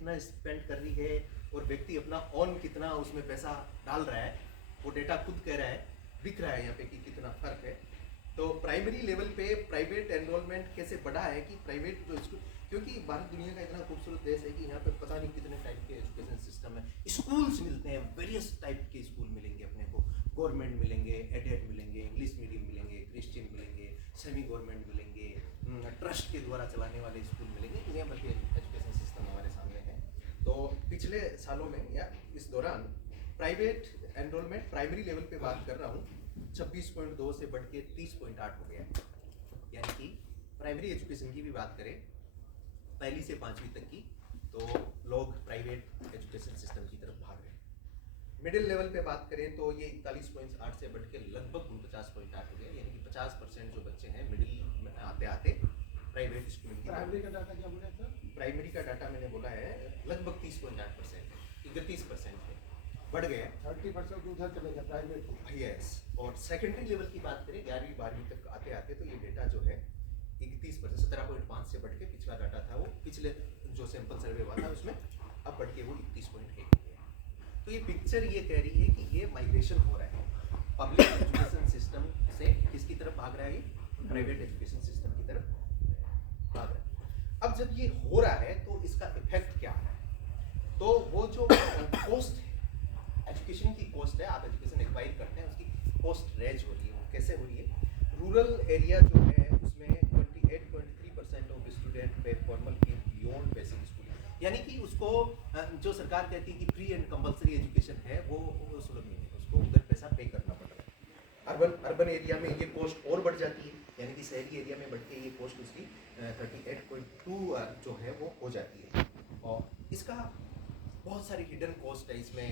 कितना स्पेंड कर रही है और व्यक्ति अपना ऑन कितना उसमें पैसा डाल रहा है, वो डेटा खुद कह रहा है, दिख रहा है यहाँ पे कि कितना फर्क है। तो प्राइमरी लेवल पे प्राइवेट एनरोलमेंट कैसे बढ़ा है कि प्राइवेट जो स्कूल, क्योंकि भारत दुनिया का इतना खूबसूरत देश है कि यहाँ पे पता नहीं कितने टाइप के एजुकेशन सिस्टम है, स्कूल्स मिलते हैं, वेरियस टाइप के स्कूल मिलेंगे अपने को, गवर्नमेंट मिलेंगे, एडेड मिलेंगे, इंग्लिश मीडियम मिलेंगे, क्रिश्चियन मिलेंगे, सेमी गवर्नमेंट मिलेंगे, ट्रस्ट के द्वारा चलाने वाले स्कूल मिलेंगे, दुनिया भर के एजुकेशन सिस्टम हमारे सामने है। तो पिछले सालों में या इस दौरान प्राइवेट एनरोलमेंट प्राइमरी लेवल पे बात कर रहा हूँ 26.2 से बढ़ के 30.8 हो गया। यानी कि प्राइमरी एजुकेशन की भी बात करें पहली से पांचवी तक की, तो लोग प्राइवेट एजुकेशन सिस्टम की तरफ भाग रहे हैं। मिडिल लेवल पे बात करें तो ये 41.8 से बढ़ के लगभग 49.8 हो गया। यानी कि 50% जो बच्चे हैं मिडिल में आते आते प्राइवेट स्कूल की। प्राइमरी का डाटा क्या बोला सर? प्राइमरी का डाटा मैंने बोला है लगभग 30.8%, 31% है, बढ़ गया 30% उधर चले गए प्राइवेट। यस। और सेकेंडरी लेवल की बात करें 11वीं 12वीं तक आते आते तो ये डेटा जो है 31%, 17.5 से बढ़ के पिछला डाटा था वो पिछले जो सैंपल सर्वे हुआ था उसमें अब बढ़ के वो 31.1 हो गया। तो ये पिक्चर ये कह रही है कि ये माइग्रेशन हो रहा है पब्लिक एजुकेशन सिस्टम से, किसकी तरफ भाग रहा है, ये प्राइवेट एजुकेशन सिस्टम की तरफ भाग रहा है। अब जब ये हो रहा है तो इसका इफेक्ट क्या है, तो वो जो कॉस्ट है, एजुकेशन की कॉस्ट है, आप एजुकेशन एक्वायर करते हैं उसकी कॉस्ट रेज हो रही है। वो कैसे हो रही है, रूरल एरिया जो है उसमें 28.3% ऑफ स्टूडेंट पे फॉर्मल फी बियॉन्ड बेसिक स्कूलिंग, यानी कि उसको जो सरकार कहती है कि फ्री एंड कंपलसरी एजुकेशन है वो सुलभ नहीं है, उसको उधर पैसा पे करना पड़ रहा है। अर्बन एरिया में ये कॉस्ट और बढ़ जाती है, यानी कि शहरी एरिया में बढ़ के ये कॉस्ट उसकी 38.2 जो है वो हो जाती है। और इसका बहुत सारी हिडन कॉस्ट है इसमें,